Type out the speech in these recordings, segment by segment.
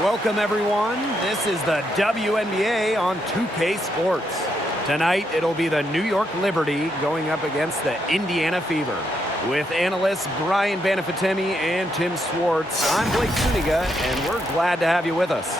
Welcome, everyone. This is the WNBA on 2K Sports. Tonight, it'll be the New York Liberty going up against the Indiana Fever. With analysts Brian Banafitemi and Tim Swartz, I'm Blake Zuniga, and we're glad to have you with us.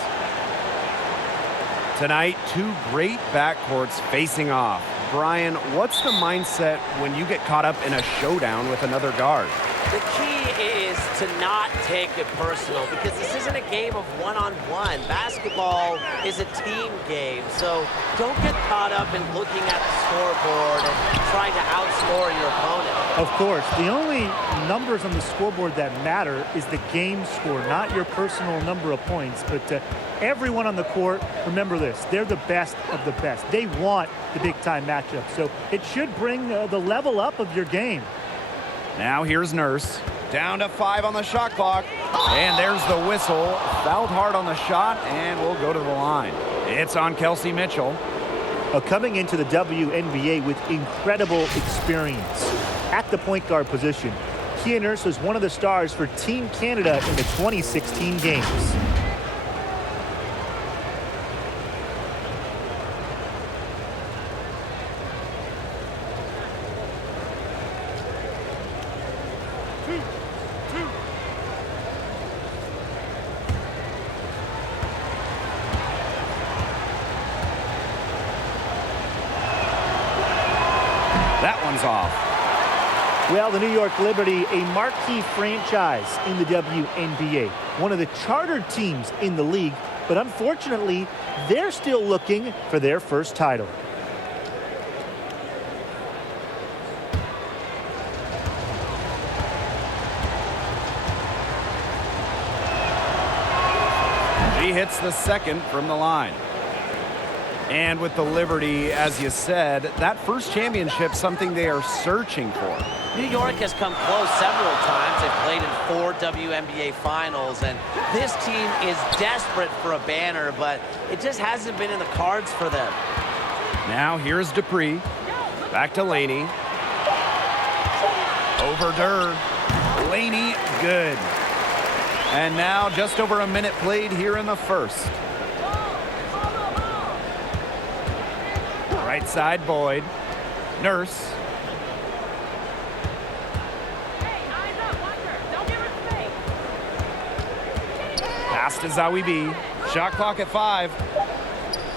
Tonight, two great backcourts facing off. Brian, what's the mindset when you get caught up in a showdown with another guard? The key is to not take it personal, because this isn't a game of one-on-one. Basketball is a team game, so don't get caught up in looking at the scoreboard and trying to outscore your opponent. Of course, the only numbers on the scoreboard that matter is the game score, not your personal number of points. But everyone on the court, remember this, they're the best of the best. They want the big-time matchup, so it should bring the level up of your game. Now here's Nurse. Down to 5 on the shot clock. And there's the whistle. Fouled hard on the shot, and we'll go to the line. It's on Kelsey Mitchell. Coming into the WNBA with incredible experience at the point guard position, Kia Nurse was one of the stars for Team Canada in the 2016 games. That one's off. Well, the New York Liberty, a marquee franchise in the WNBA, one of the chartered teams in the league, but unfortunately, they're still looking for their first title. She hits the second from the line. And with the Liberty, as you said, that first championship, something they are searching for. New York has come close several times. They've played in 4 WNBA finals, and this team is desperate for a banner, but it just hasn't been in the cards for them. Now here's Dupree. Back to Laney. Over Durr. Laney, good. And now just over a minute played here in the first. Right side, Boyd. Nurse. Pass to Zawi B. Shot clock at 5.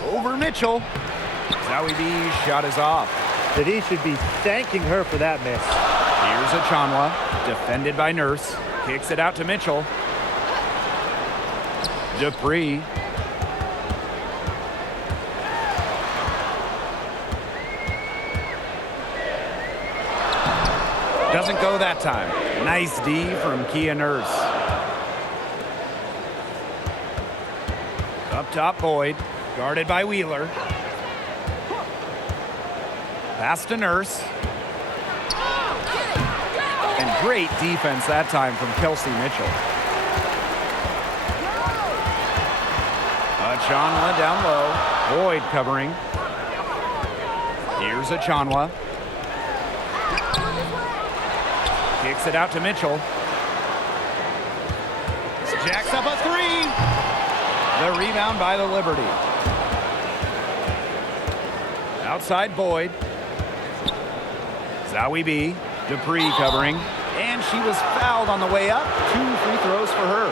Over Mitchell. Zawi B's shot is off. That he should be thanking her for that miss. Here's Achanwa. Defended by Nurse. Kicks it out to Mitchell. Dupree. Doesn't go that time. Nice D from Kia Nurse. Up top, Boyd. Guarded by Wheeler. Pass to Nurse. And great defense that time from Kelsey Mitchell. Achanwa down low. Boyd covering. Here's Achanwa. Kicks it out to Mitchell. Jacks up a 3. The rebound by the Liberty. Outside Boyd. Zawi B. Dupree covering. And she was fouled on the way up. 2 free throws for her.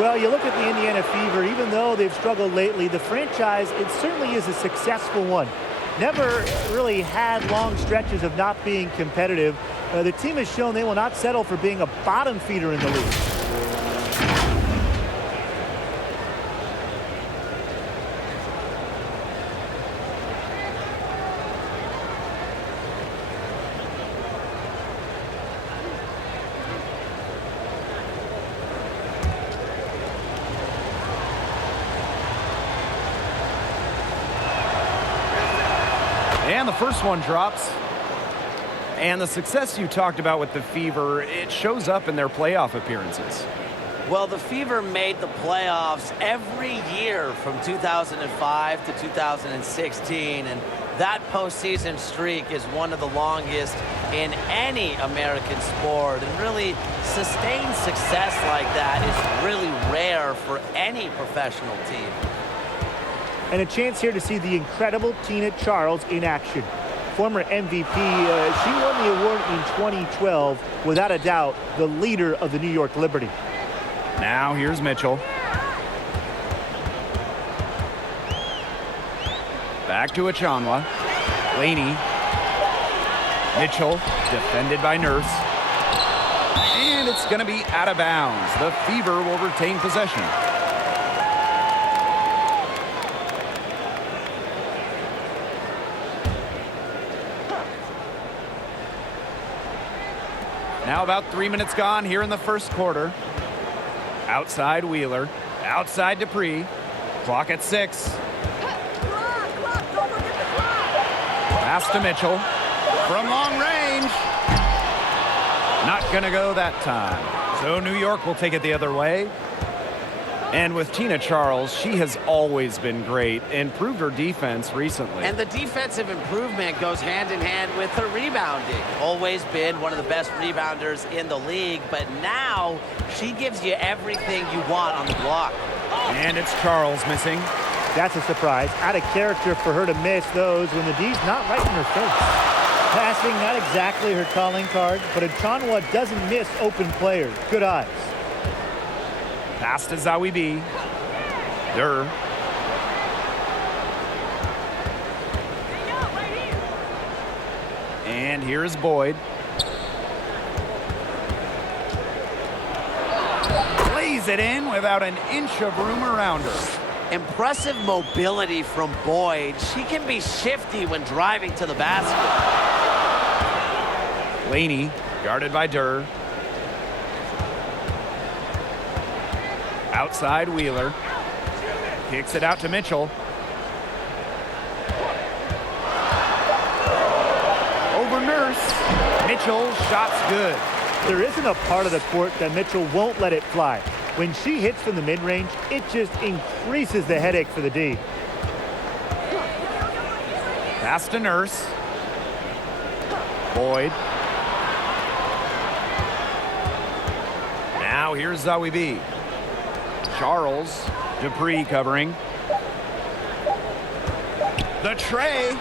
Well, you look at the Indiana Fever, even though they've struggled lately, the franchise, it certainly is a successful one. Never really had long stretches of not being competitive. The team has shown they will not settle for being a bottom feeder in the league. And the first one drops. And the success you talked about with the Fever, it shows up in their playoff appearances. Well, the Fever made the playoffs every year from 2005 to 2016, and that postseason streak is one of the longest in any American sport. And really, sustained success like that is really rare for any professional team. And a chance here to see the incredible Tina Charles in action. Former MVP, she won the award in 2012. Without a doubt, the leader of the New York Liberty. Now here's Mitchell. Back to Achanwa. Laney. Mitchell, defended by Nurse. And it's going to be out of bounds. The Fever will retain possession. Now about 3 minutes gone here in the first quarter. Outside Wheeler. Outside Dupree. Clock at 6. Pass to Mitchell. From long range. Not going to go that time. So New York will take it the other way. And with Tina Charles, she has always been great and proved her defense recently. And the defensive improvement goes hand in hand with her rebounding. Always been one of the best rebounders in the league, but now she gives you everything you want on the block. And it's Charles missing. That's a surprise. Out of character for her to miss those when the D's not right in her face. Passing, not exactly her calling card, but Achanwa doesn't miss open players. Good eyes. Pass to Zawi B. Durr. And here's Boyd. Plays it in without an inch of room around her. Impressive mobility from Boyd. She can be shifty when driving to the basket. Laney, guarded by Durr. Outside Wheeler. Kicks it out to Mitchell. Over Nurse. Mitchell, shot's good. There isn't a part of the court that Mitchell won't let it fly. When she hits from the mid-range, it just increases the headache for the D. Pass to Nurse. Boyd. Now here's Zawi B. Charles. Dupree covering. The tray.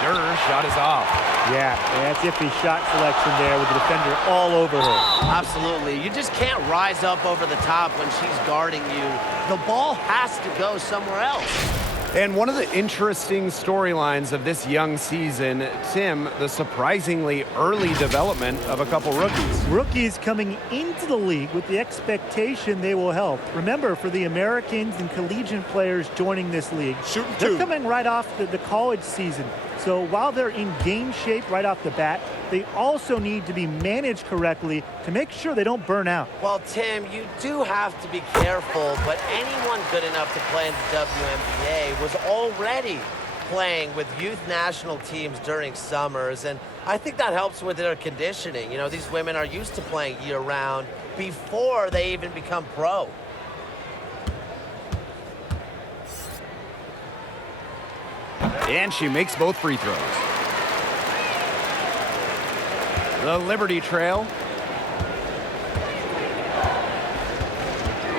Durr shot is off. Yeah, that's iffy shot selection there with the defender all over her. Absolutely. You just can't rise up over the top when she's guarding you. The ball has to go somewhere else. And one of the interesting storylines of this young season, Tim, the surprisingly early development of a couple rookies. Rookies coming into the league with the expectation they will help. Remember, for the Americans and collegiate players joining this league, they're coming right off the college season. So while they're in game shape right off the bat, they also need to be managed correctly to make sure they don't burn out. Well, Tim, you do have to be careful, but anyone good enough to play in the WNBA was already playing with youth national teams during summers, and I think that helps with their conditioning. You know, these women are used to playing year-round before they even become pro. And she makes both free throws. The Liberty trail.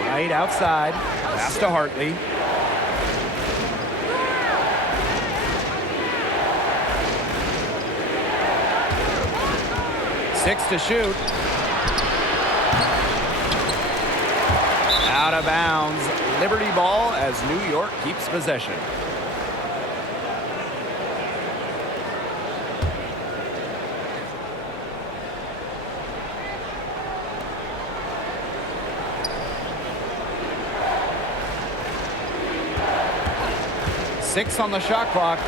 Right outside. Pass to Hartley. Six to shoot. Out of bounds. Liberty ball as New York keeps possession. Six on the shot clock.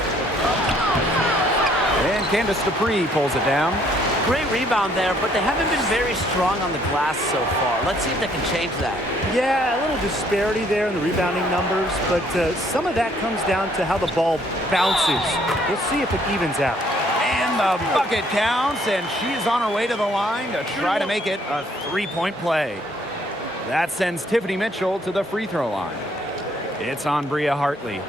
And Candace Dupree pulls it down. Great rebound there, but they haven't been very strong on the glass so far. Let's see if they can change that. Yeah, a little disparity there in the rebounding numbers, but some of that comes down to how the ball bounces. We'll see if it evens out. And the bucket counts, and she's on her way to the line to try to make it a three-point play. That sends Tiffany Mitchell to the free throw line. It's on Bria Hartley.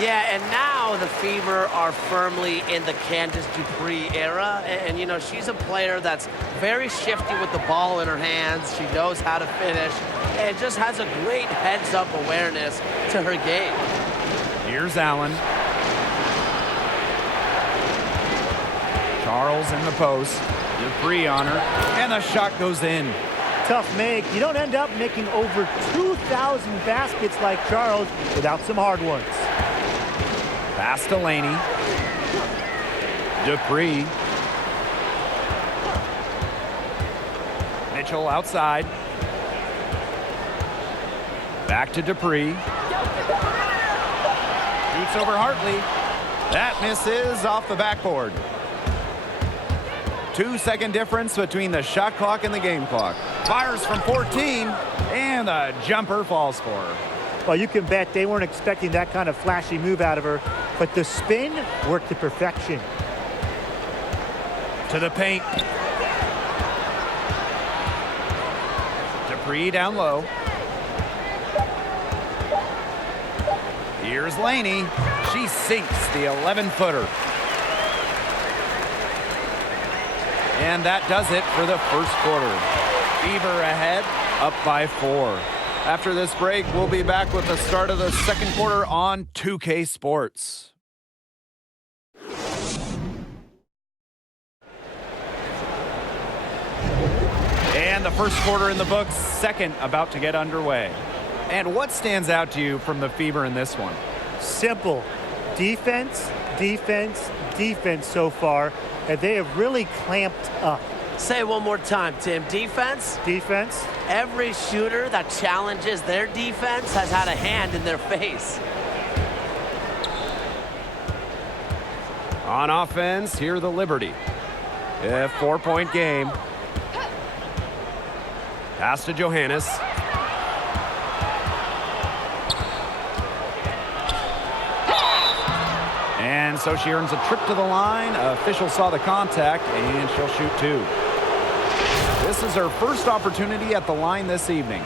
Yeah, and now the Fever are firmly in the Candace Dupree era. And, you know, she's a player that's very shifty with the ball in her hands. She knows how to finish and just has a great heads-up awareness to her game. Here's Allen. Charles in the post. Dupree on her. And the shot goes in. Tough make. You don't end up making over 2,000 baskets like Charles without some hard ones. Pass to Laney. Dupree. Mitchell outside. Back to Dupree. Shoots over Hartley. That misses off the backboard. 2-second difference between the shot clock and the game clock. Fires from 14, and the jumper falls for her. Well, you can bet they weren't expecting that kind of flashy move out of her, but the spin worked to perfection. To the paint. Dupree down low. Here's Laney. She sinks the 11-footer. And that does it for the first quarter. Fever ahead, up by 4. After this break, we'll be back with the start of the second quarter on 2K Sports. And the first quarter in the books, second about to get underway. And what stands out to you from the Fever in this one? Simple. Defense, defense, defense so far, and they have really clamped up. Say it one more time, Tim. Defense? Defense. Every shooter that challenges their defense has had a hand in their face. On offense, here the Liberty. A 4-point game. Pass to Johannes. And so she earns a trip to the line. Official saw the contact, and she'll shoot 2. This is her first opportunity at the line this evening.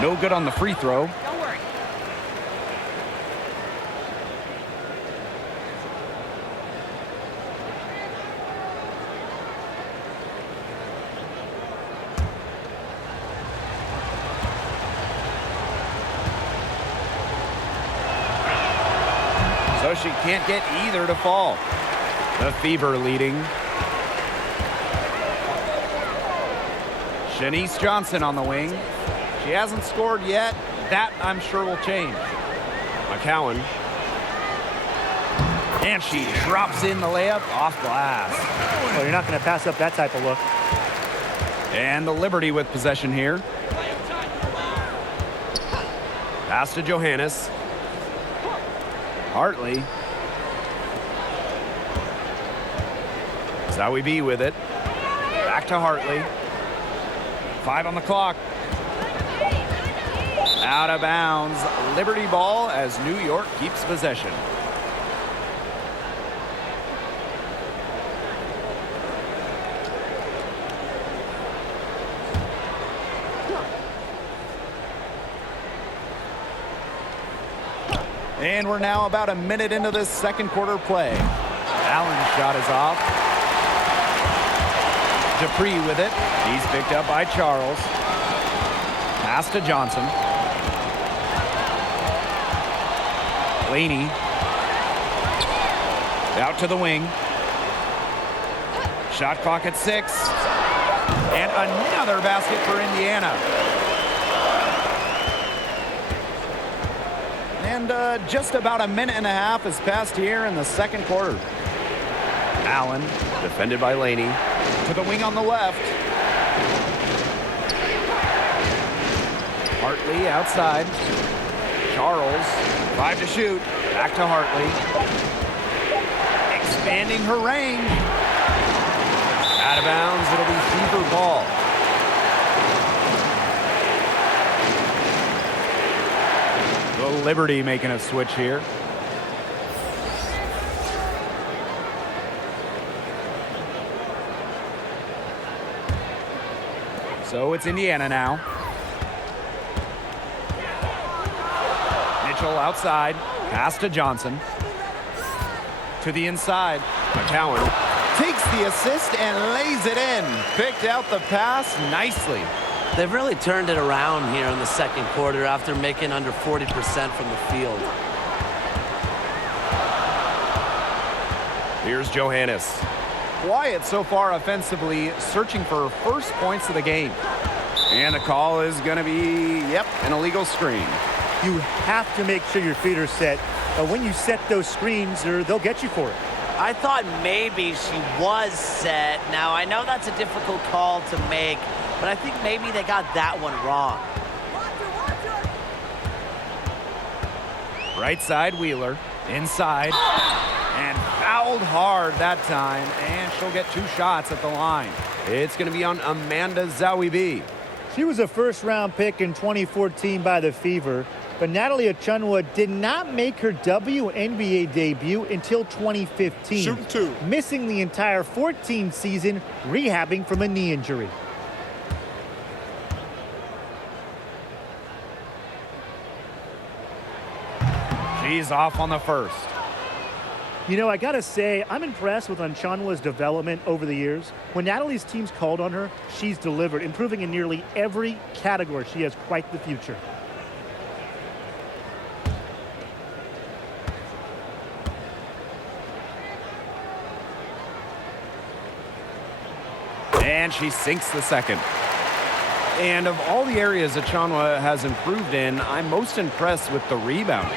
No good on the free throw. Don't worry. So she can't get either to fall. The Fever leading. Shanice Johnson on the wing. She hasn't scored yet. That, I'm sure, will change. McCowan. And she drops in the layup off glass. Well, you're not going to pass up that type of look. And the Liberty with possession here. Pass to Johannes. Hartley. Zowie B with it. Back to Hartley. 5 on the clock. Out of bounds. Liberty ball as New York keeps possession. And we're now about a minute into this second quarter play. Allen's shot is off. Dupree with it. He's picked up by Charles. Pass to Johnson. Laney. Out to the wing. Shot clock at 6. And another basket for Indiana. And just about a minute and a half has passed here in the second quarter. Allen, defended by Laney. To the wing on the left. Hartley outside. Charles, 5 to shoot. Back to Hartley. Expanding her range. Out of bounds, it'll be Fever ball. The Liberty making a switch here. So it's Indiana now. Mitchell outside. Pass to Johnson. To the inside. McCowan takes the assist and lays it in. Picked out the pass nicely. They've really turned it around here in the second quarter after making under 40% from the field. Here's Johannes. Quiet so far offensively, searching for first points of the game. And the call is going to be, an illegal screen. You have to make sure your feet are set. When you set those screens, they'll get you for it. I thought maybe she was set. Now, I know that's a difficult call to make, but I think maybe they got that one wrong. Right side, Wheeler. Inside. And fouled hard that time. And she'll get 2 shots at the line. It's going to be on Amanda Zawibi. She was a first-round pick in 2014 by the Fever, but Natalie Achunwa did not make her WNBA debut until 2015. Shooting 2. Missing the entire 14 season, rehabbing from a knee injury. She's off on the first. You know, I got to say, I'm impressed with Achunwa's development over the years. When Natalie's teams called on her, she's delivered, improving in nearly every category. She has quite the future. And she sinks the second. And of all the areas Achunwa has improved in, I'm most impressed with the rebounding.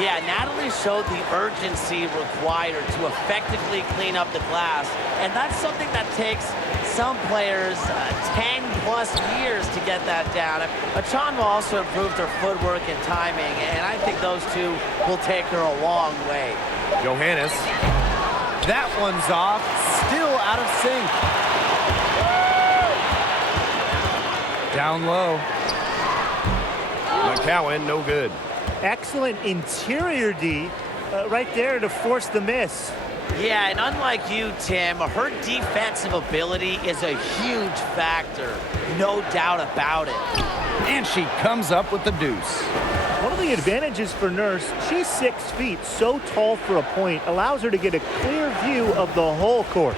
Yeah, Natalie showed the urgency required to effectively clean up the glass, and that's something that takes some players 10-plus years to get that down. Achunwa also improved her footwork and timing, and I think those two will take her a long way. Johannes, that one's off, still out of sync. Down low. McCowan, no good. Excellent interior D right there to force the miss. Yeah, and unlike you, Tim, her defensive ability is a huge factor. No doubt about it. And she comes up with the deuce. One of the advantages for Nurse, she's 6 feet, so tall for a point, allows her to get a clear view of the whole court.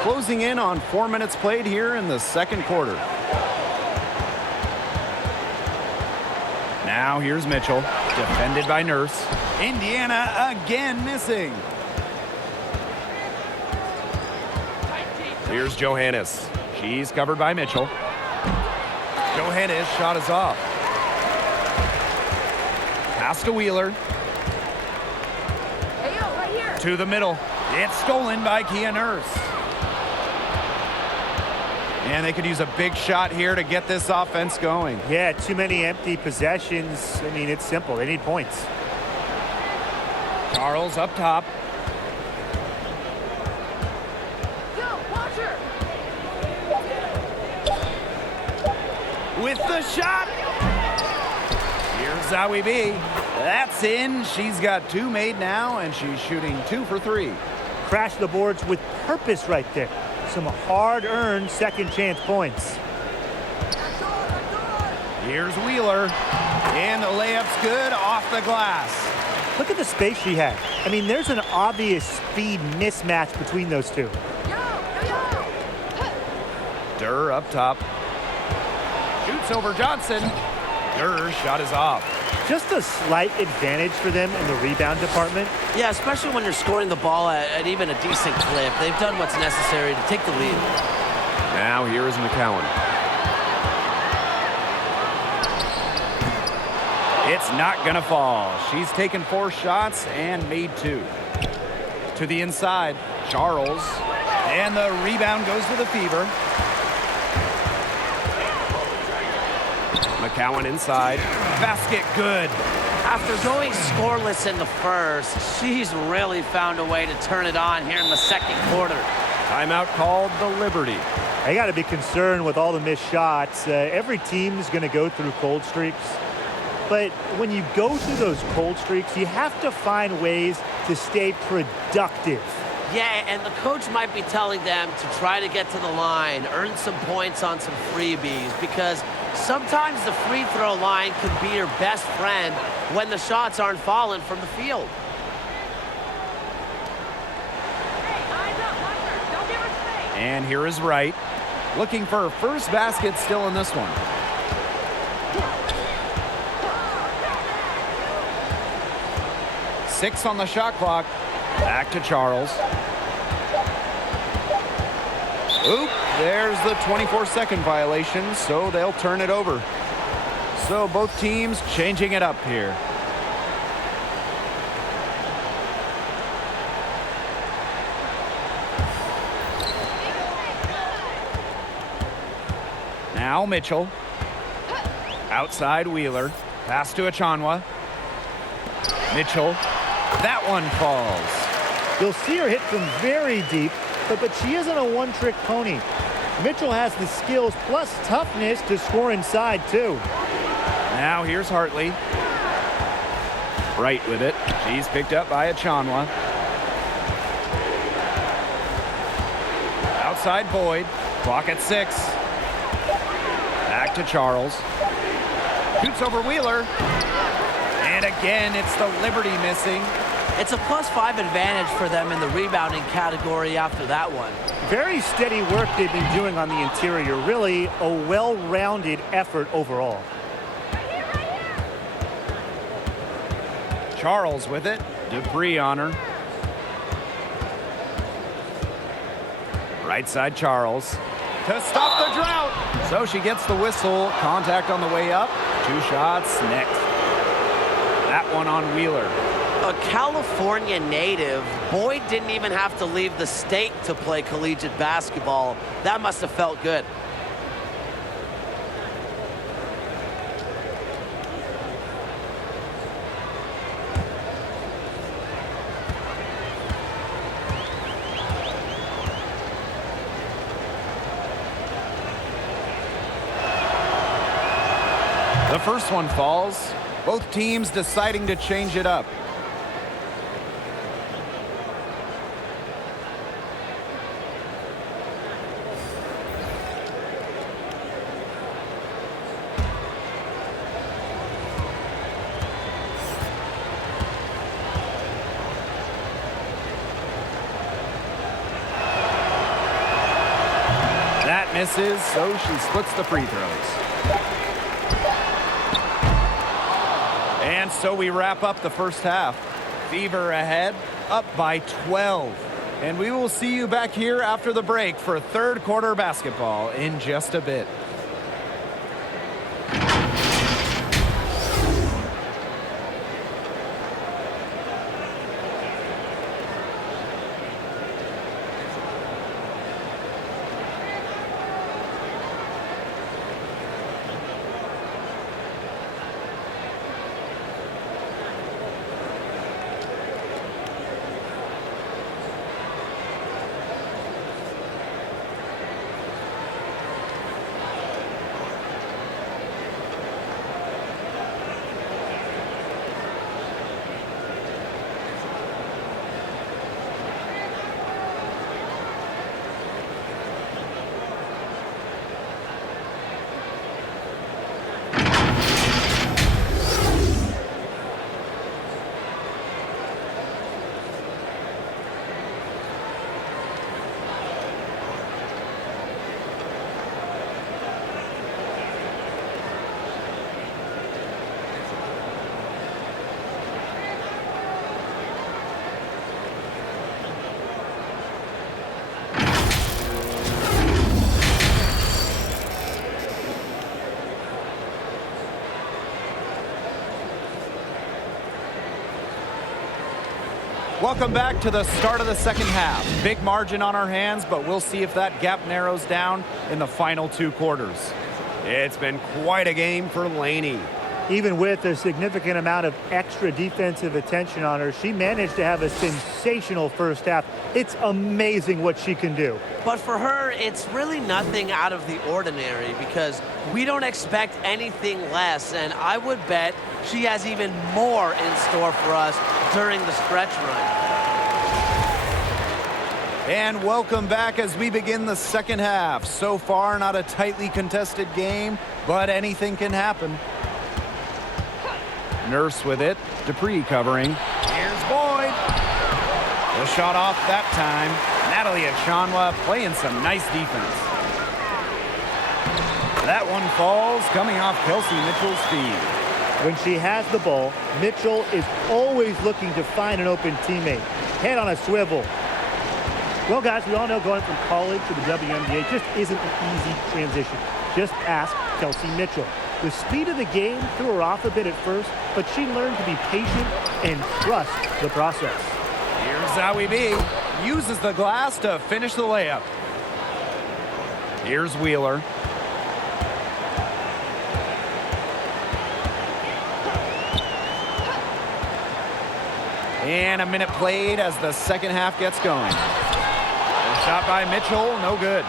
Closing in on 4 minutes played here in the second quarter. Now here's Mitchell, defended by Nurse. Indiana again missing. Here's Johannes. She's covered by Mitchell. Johannes' shot is off. Pass to Wheeler. Right here. To the middle. It's stolen by Kia Nurse. And they could use a big shot here to get this offense going. Yeah, too many empty possessions. I mean, it's simple. They need points. Charles up top. Go, watch her. With the shot. Here's Zawibi. That's in. She's got 2 made now, and she's shooting 2 for 3. Crash the boards with purpose right there. Some hard-earned second-chance points. Here's Wheeler. And the layup's good off the glass. Look at the space she had. I mean, there's an obvious speed mismatch between those two. Durr up top. Shoots over Johnson. Durr's shot is off. Just a slight advantage for them in the rebound department. Yeah, especially when you're scoring the ball at even a decent clip. They've done what's necessary to take the lead. Now here is McCowan. It's not going to fall. She's taken 4 shots and made 2. To the inside, Charles. And the rebound goes to the Fever. McCowan inside. Basket good. After going scoreless in the first, she's really found a way to turn it on here in the second quarter. Timeout called the Liberty. I got to be concerned with all the missed shots. Every team is going to go through cold streaks. But when you go through those cold streaks, you have to find ways to stay productive. Yeah, and the coach might be telling them to try to get to the line, earn some points on some freebies, because sometimes the free throw line can be your best friend when the shots aren't falling from the field. Hey, eyes up, watcher. Don't give her space. And here is Wright. Looking for her first basket still in this one. Six on the shot clock. Back to Charles. Oop, there's the 24-second violation, so they'll turn it over. So both teams changing it up here. Now Mitchell. Outside Wheeler. Pass to Achanwa. Mitchell. That one falls. You'll see her hit from very deep, but she isn't a one-trick pony. Mitchell has the skills plus toughness to score inside, too. Now here's Hartley. Right with it. She's picked up by Achanwa. Outside Boyd. Clock at 6. Back to Charles. Shoots over Wheeler. And again, it's the Liberty missing. It's a +5 advantage for them in the rebounding category after that one. Very steady work they've been doing on the interior. Really a well-rounded effort overall. Charles with it. Dupree on her. Right side Charles. To stop the drought. So she gets the whistle. Contact on the way up. 2 shots next. That one on Wheeler. A California native, Boyd didn't even have to leave the state to play collegiate basketball. That must have felt good. The first one falls. Both teams deciding to change it up. That misses, so she splits the free throws. And so we wrap up the first half. Fever ahead, up by 12. And we will see you back here after the break for third quarter basketball in just a bit. Welcome back to the start of the second half. Big margin on our hands, but we'll see if that gap narrows down in the final 2 quarters. It's been quite a game for Laney. Even with a significant amount of extra defensive attention on her, she managed to have a sensational first half. It's amazing what she can do. But for her, it's really nothing out of the ordinary because we don't expect anything less, and I would bet she has even more in store for us during the stretch run. And welcome back as we begin the second half. So far, not a tightly contested game, but anything can happen. Nurse with it. Dupree covering. Here's Boyd. The shot off that time. Natalie Achanwa playing some nice defense. That one falls, coming off Kelsey Mitchell's feed. When she has the ball, Mitchell is always looking to find an open teammate. Head on a swivel. Well, guys, we all know going from college to the WNBA just isn't an easy transition. Just ask Kelsey Mitchell. The speed of the game threw her off a bit at first, but she learned to be patient and trust the process. Here's Zowie B. Uses the glass to finish the layup. Here's Wheeler. And a minute played as the second half gets going. Shot by Mitchell, no good.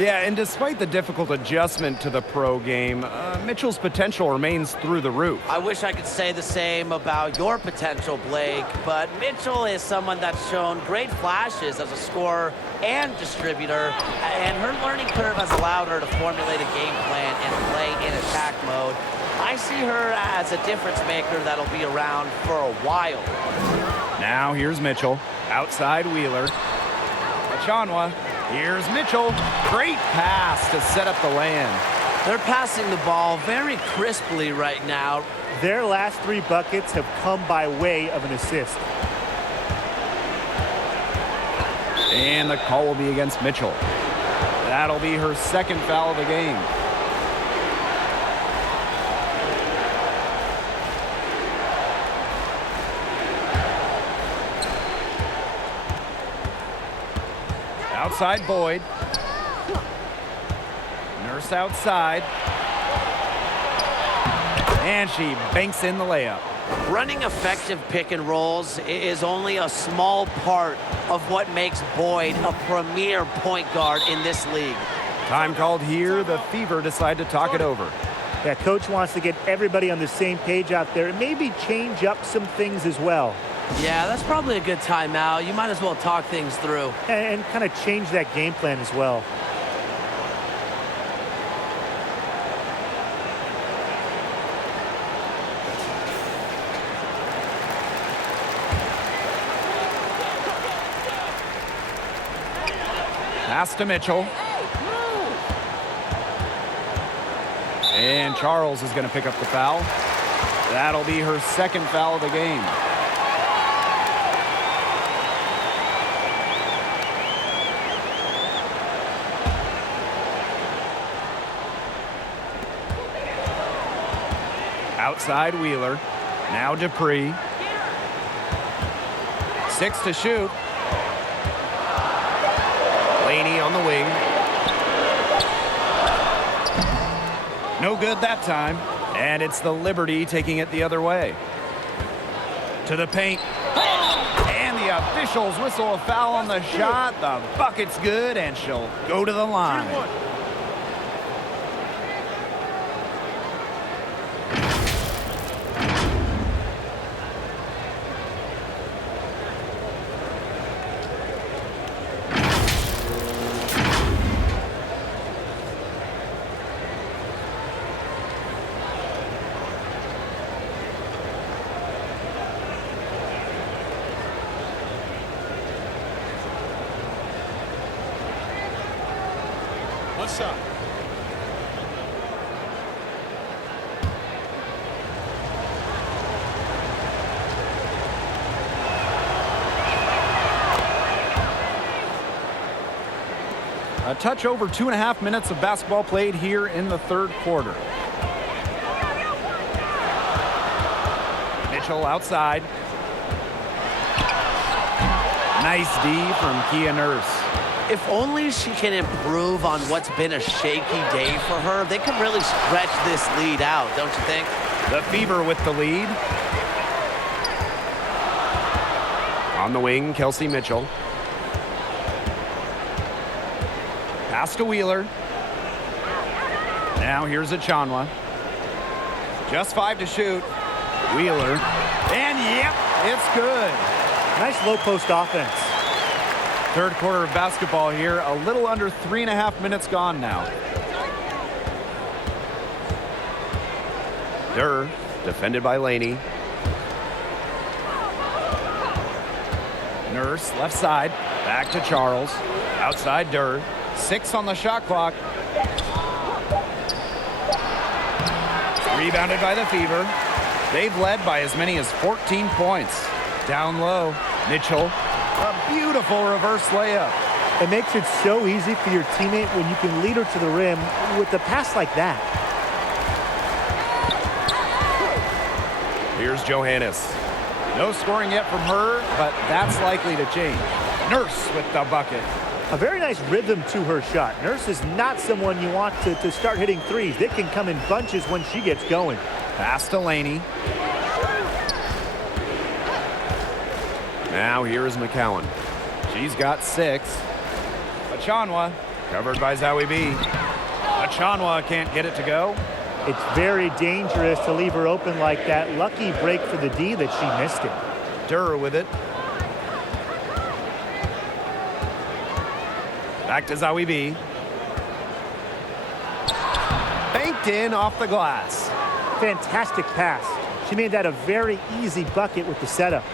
Yeah, and despite the difficult adjustment to the pro game, Mitchell's potential remains through the roof. I wish I could say the same about your potential, Blake, but Mitchell is someone that's shown great flashes as a scorer and distributor, and her learning curve has allowed her to formulate a game plan and play in attack mode. I see her as a difference maker that'll be around for a while. Now here's Mitchell. Outside Wheeler. Achanwa. Here's Mitchell. Great pass to set up the land. They're passing the ball very crisply right now. Their last 3 buckets have come by way of an assist. And the call will be against Mitchell. That'll be her second foul of the game. Outside Boyd. Nurse outside. And she banks in the layup. Running effective pick and rolls is only a small part of what makes Boyd a premier point guard in this league. Time called here. The Fever decide to talk it over. Yeah, coach wants to get everybody on the same page out there and maybe change up some things as well. Yeah, that's probably a good timeout. You might as well talk things through. And kind of change that game plan as well. Pass to Mitchell. And Charles is going to pick up the foul. That'll be her second foul of the game. Outside Wheeler. Now Dupree. 6 to shoot. Laney on the wing. No good that time. And it's the Liberty taking it the other way. To the paint. And the officials whistle a foul on the shot. The bucket's good, and she'll go to the line. What's up? A touch over 2.5 minutes of basketball played here in the third quarter. Mitchell outside. Nice D from Kia Nurse. If only she can improve on what's been a shaky day for her, they can really stretch this lead out, don't you think? The Fever with the lead. On the wing, Kelsey Mitchell. Pass to Wheeler. Now here's Achanwa. Just 5 to shoot. Wheeler. And yep, it's good. Nice low post offense. Third quarter of basketball here. A little under 3.5 minutes gone now. Durr, defended by Laney. Nurse, left side. Back to Charles. Outside Durr. 6 on the shot clock. Rebounded by the Fever. They've led by as many as 14 points. Down low, Mitchell. A beautiful reverse layup. It makes it so easy for your teammate when you can lead her to the rim with a pass like that. Here's Johannes. No scoring yet from her, but that's likely to change. Nurse with the bucket. A very nice rhythm to her shot. Nurse is not someone you want to start hitting threes. They can come in bunches when she gets going. Pass to Laney. Now here is McCowan. She's got 6. Achanwa, covered by Zowie B. Achanwa can't get it to go. It's very dangerous to leave her open like that. Lucky break for the D that she missed it. Durr with it. Back to Zowie B. Banked in off the glass. Fantastic pass. She made that a very easy bucket with the setup.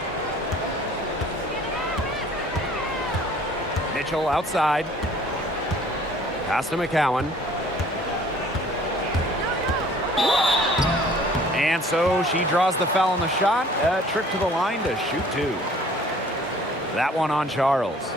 Mitchell outside. Pass to McCowan. And so she draws the foul on the shot. A trip to the line to shoot 2. That one on Charles.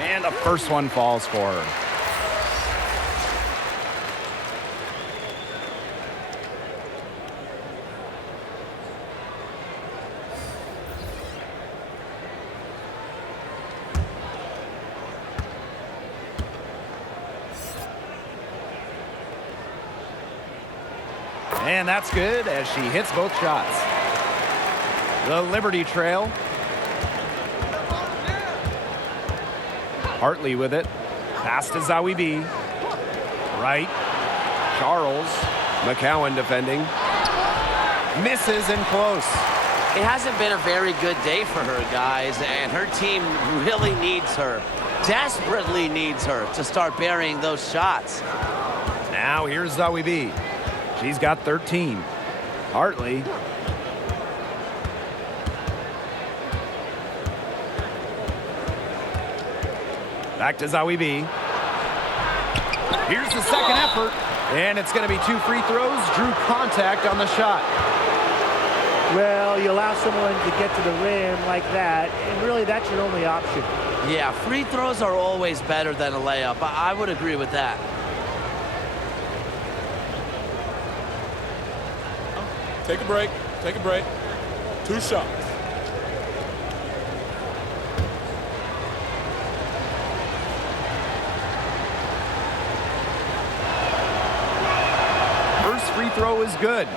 And the first one falls for her. And that's good as she hits both shots. The Liberty trail. Hartley with it. Pass to Zowie B. Right. Charles. McCowan defending. Misses in close. It hasn't been a very good day for her, guys, and her team really needs her, desperately needs her to start burying those shots. Now here's Zowie B. She's got 13. Hartley. Back to Zowie B. Here's the second effort, and it's going to be 2 free throws. Drew contact on the shot. Well, you allow someone to get to the rim like that, and really that's your only option. Yeah, free throws are always better than a layup. I would agree with that. Take a break. Take a break. 2 shots. First free throw is good.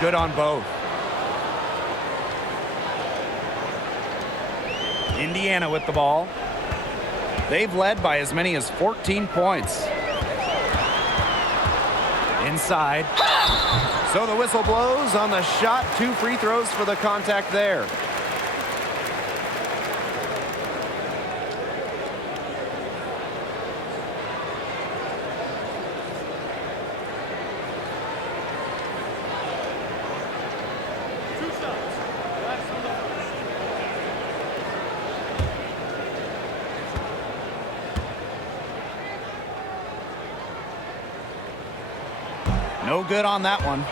Good on both. Indiana with the ball. They've led by as many as 14 points. Inside. So the whistle blows on the shot. 2 free throws for the contact there. No good on that one.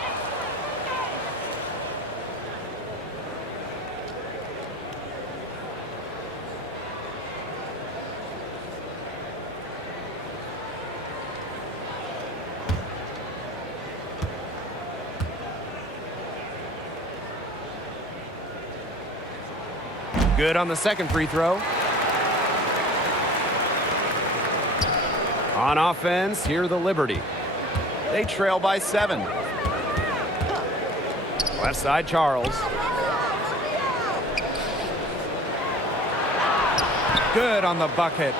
Good on the second free throw. On offense, here the Liberty. They trail by 7. Left side, Charles. Good on the bucket.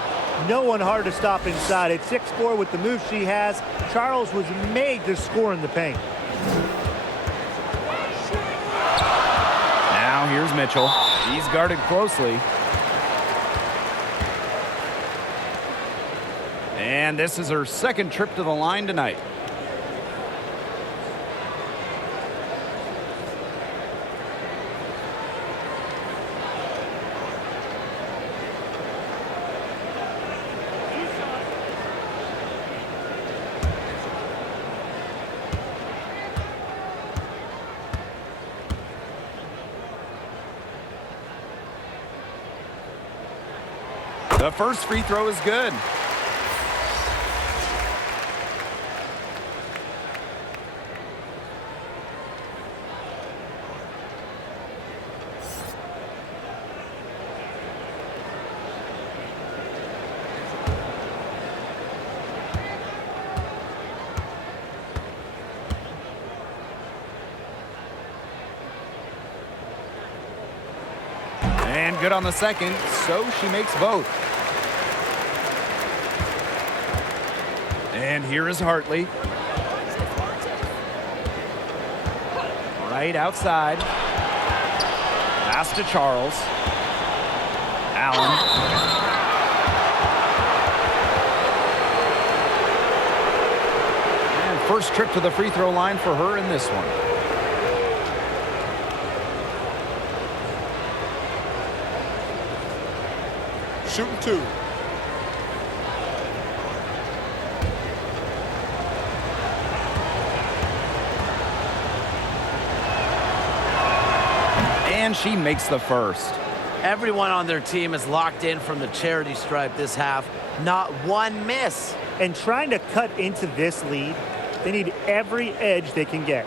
No one hard to stop inside. At 6'4" with the move she has, Charles was made to score in the paint. Now here's Mitchell. He's guarded closely. And this is her second trip to the line tonight. The first free throw is good. And good on the second, so she makes both. And here is Hartley. Right outside. Pass to Charles. Allen. And first trip to the free throw line for her in this one. Shooting 2. And she makes the first. Everyone on their team is locked in from the charity stripe this half. Not one miss. And trying to cut into this lead, they need every edge they can get.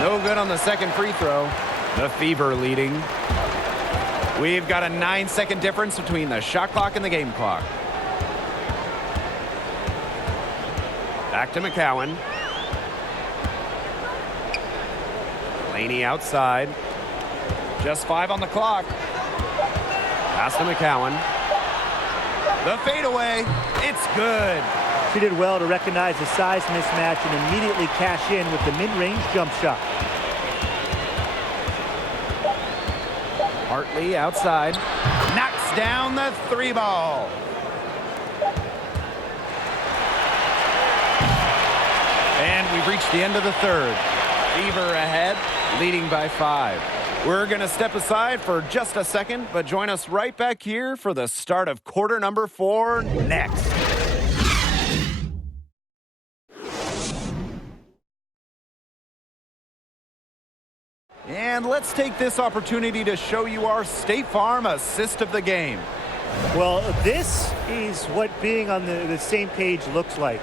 No good on the second free throw. The Fever leading. We've got a 9-second difference between the shot clock and the game clock. Back to McCowan. Laney outside. Just 5 on the clock. Pass to McCowan. The fadeaway. It's good. She did well to recognize the size mismatch and immediately cash in with the mid-range jump shot. Hartley outside. Knocks down the 3-ball. And we've reached the end of the third. Fever ahead, leading by 5. We're going to step aside for just a second, but join us right back here for the start of quarter number 4 next. And let's take this opportunity to show you our State Farm assist of the game. Well, this is what being on the same page looks like.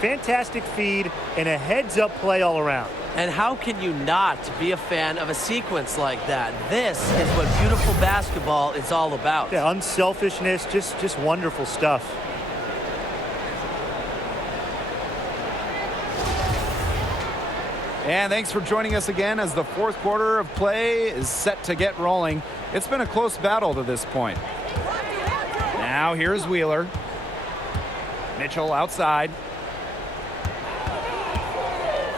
Fantastic feed and a heads-up play all around. And how can you not be a fan of a sequence like that? This is what beautiful basketball is all about. Yeah, unselfishness, just wonderful stuff. And thanks for joining us again as the fourth quarter of play is set to get rolling. It's been a close battle to this point. Now here's Wheeler. Mitchell outside.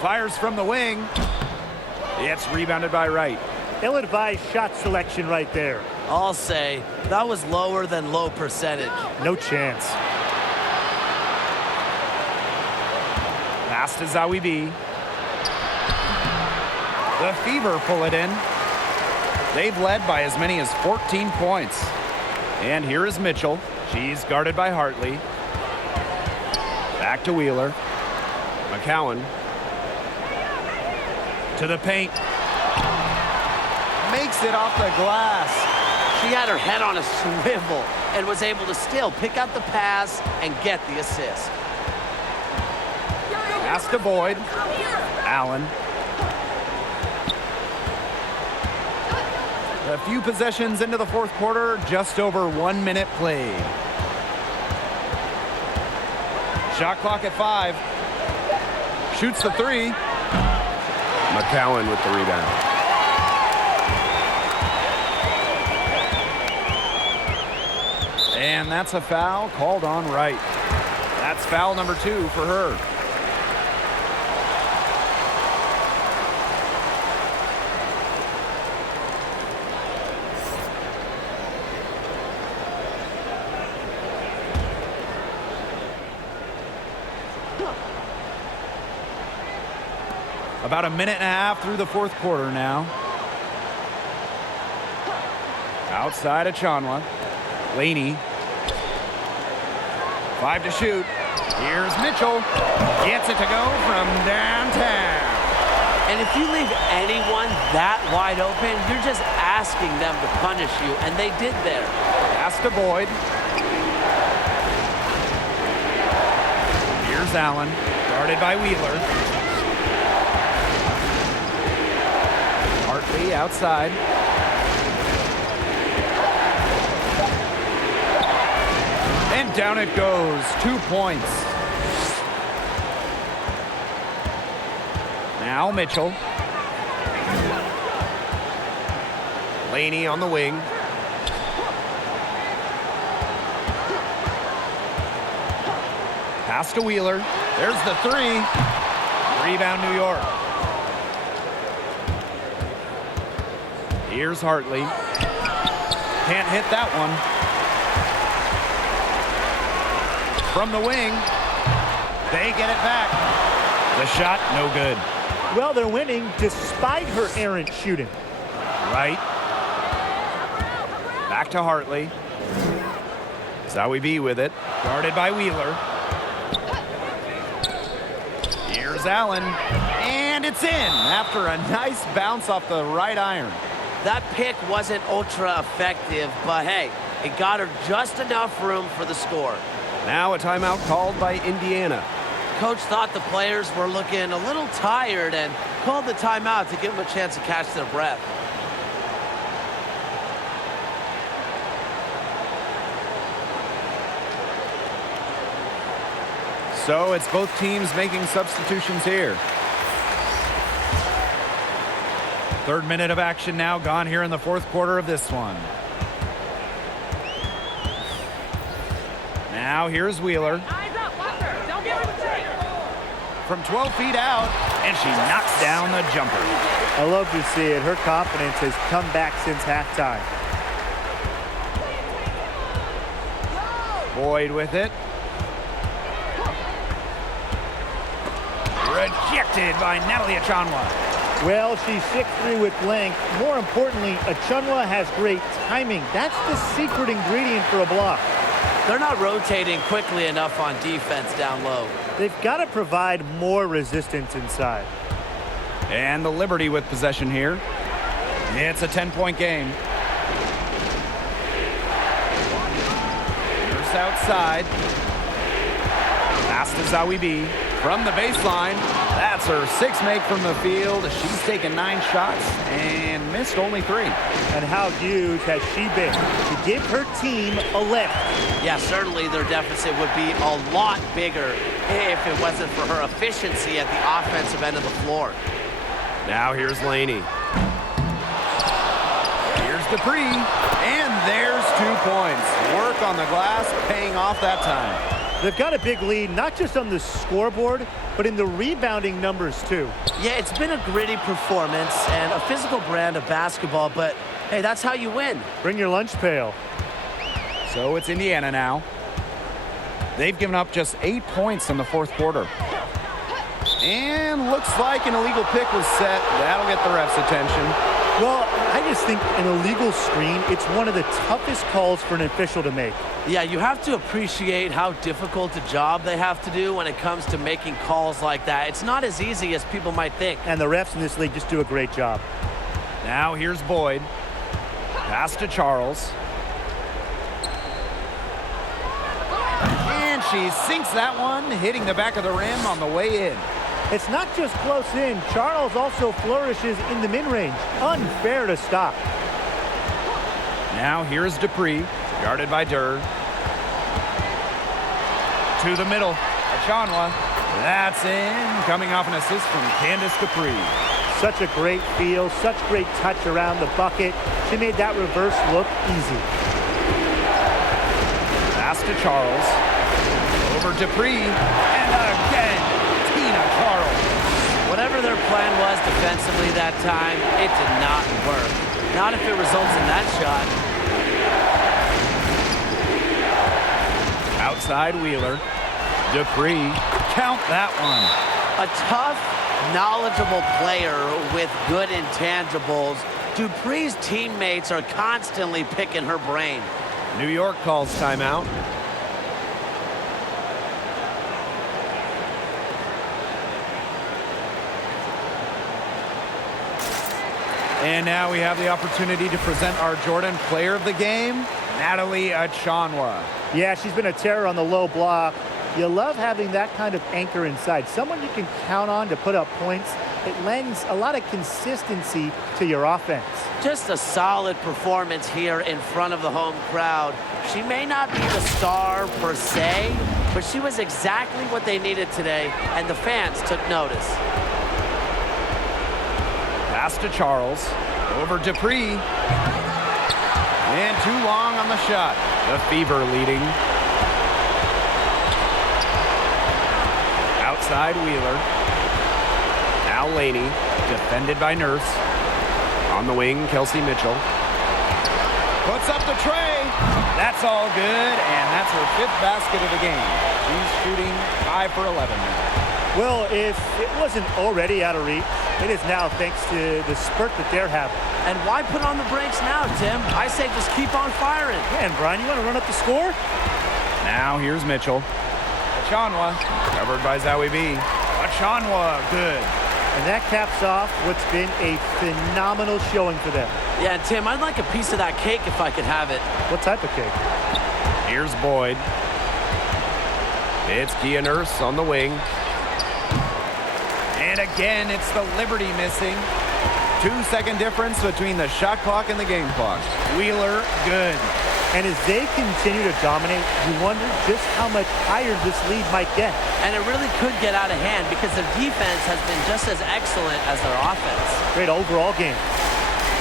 Fires from the wing. It's rebounded by Wright. Ill-advised shot selection right there. I'll say that was lower than low percentage. No chance. Pass to Zawi B. The Fever pull it in. They've led by as many as 14 points. And here is Mitchell. She's guarded by Hartley. Back to Wheeler. McCowan. To the paint. Makes it off the glass. She had her head on a swivel and was able to still pick out the pass and get the assist. Pass to Boyd. Allen. A few possessions into the fourth quarter, just over 1 minute played. Shot clock at 5. Shoots the 3. McCowan with the rebound. And that's a foul called on Wright. That's foul number 2 for her. About a minute and a half through the fourth quarter now. Outside of Chanwa. Laney. 5 to shoot. Here's Mitchell. Gets it to go from downtown. And if you leave anyone that wide open, you're just asking them to punish you, and they did there. Pass to Boyd. Here's Allen. Guarded by Wheeler. Hartley outside. And down it goes. 2 points. Now Mitchell. Laney on the wing. Pass to Wheeler. There's the 3. Rebound New York. Here's Hartley. Can't hit that one. From the wing. They get it back. The shot, no good. Well, they're winning despite her errant shooting. Right. Back to Hartley. Zowie B with it. Guarded by Wheeler. Here's Allen. And it's in after a nice bounce off the right iron. That pick wasn't ultra effective, but hey, it got her just enough room for the score. Now a timeout called by Indiana. Coach thought the players were looking a little tired and called the timeout to give them a chance to catch their breath. So it's both teams making substitutions here. Third minute of action now gone here in the fourth quarter of this one. Now here's Wheeler. Eyes up, Walker. Don't give her mistake. From 12 feet out, and she knocks down the jumper. I love to see it. Her confidence has come back since halftime. Boyd with it. Rejected by Natalie Achonwa. Well, she's 6'3" with length. More importantly, Achonwa has great timing. That's the secret ingredient for a block. They're not rotating quickly enough on defense down low. They've got to provide more resistance inside. And the Liberty with possession here. It's a 10-point game. Here's outside. Pass to Zowie B. From the baseline. That's her 6th make from the field. She's taken 9 shots and missed only 3. And how huge has she been to give her team a lift? Yeah, certainly their deficit would be a lot bigger if it wasn't for her efficiency at the offensive end of the floor. Now here's Laney. Here's Dupree. And there's 2 points. Work on the glass paying off that time. They've got a big lead, not just on the scoreboard, but in the rebounding numbers, too. Yeah, it's been a gritty performance and a physical brand of basketball, but hey, that's how you win. Bring your lunch pail. So it's Indiana now. They've given up just 8 points in the fourth quarter. And looks like an illegal pick was set. That'll get the ref's attention. Well, I just think an illegal screen, it's one of the toughest calls for an official to make. Yeah, you have to appreciate how difficult a job they have to do when it comes to making calls like that. It's not as easy as people might think. And the refs in this league just do a great job. Now here's Boyd. Pass to Charles. And she sinks that one, hitting the back of the rim on the way in. It's not just close in. Charles also flourishes in the mid-range. Unfair to stop. Now here's Dupree, guarded by Durr. To the middle, Achanwa. That's in, coming off an assist from Candace Dupree. Such a great feel, such great touch around the bucket. She made that reverse look easy. Pass to Charles. Over Dupree, and again, Tina Charles. Whatever their plan was defensively that time, it did not work. Not if it results in that shot. Outside Wheeler. Dupree, count that one. A tough, knowledgeable player with good intangibles. Dupree's teammates are constantly picking her brain. New York calls timeout. And now we have the opportunity to present our Jordan Player of the Game, Natalie Achanwa. Yeah, she's been a terror on the low block. You love having that kind of anchor inside. Someone you can count on to put up points. It lends a lot of consistency to your offense. Just a solid performance here in front of the home crowd. She may not be the star per se, but she was exactly what they needed today, and the fans took notice. Pass to Charles. Over Dupree. And too long on the shot. The Fever leading. Outside Wheeler. Now Laney, defended by Nurse. On the wing, Kelsey Mitchell. Puts up the tray. That's all good, and that's her 5th basket of the game. She's shooting 5 for 11 now. Well, if it wasn't already out of reach, it is now thanks to the spurt that they're having. And why put on the brakes now, Tim? I say just keep on firing. Man, Brian, you want to run up the score? Now here's Mitchell. Achanwa, covered by Zowie B. Achanwa, good. And that caps off what's been a phenomenal showing for them. Yeah, Tim, I'd like a piece of that cake if I could have it. What type of cake? Here's Boyd. It's Kia Nurse on the wing. And again, it's the Liberty missing. 2-second difference between the shot clock and the game clock. Wheeler, good. And as they continue to dominate, you wonder just how much higher this lead might get. And it really could get out of hand because their defense has been just as excellent as their offense. Great overall game.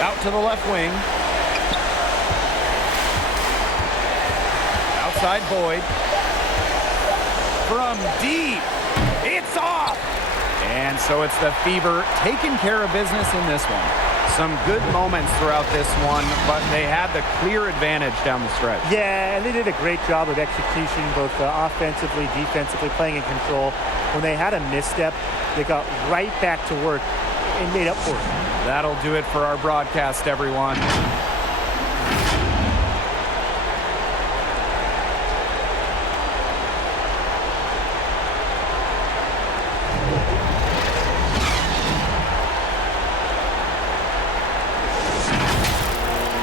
Out to the left wing. Outside Boyd. From deep. It's off. And so it's the Fever taking care of business in this one. Some good moments throughout this one, but they had the clear advantage down the stretch. Yeah, and they did a great job of execution, both offensively, defensively, playing in control. When they had a misstep, they got right back to work and made up for it. That'll do it for our broadcast, everyone.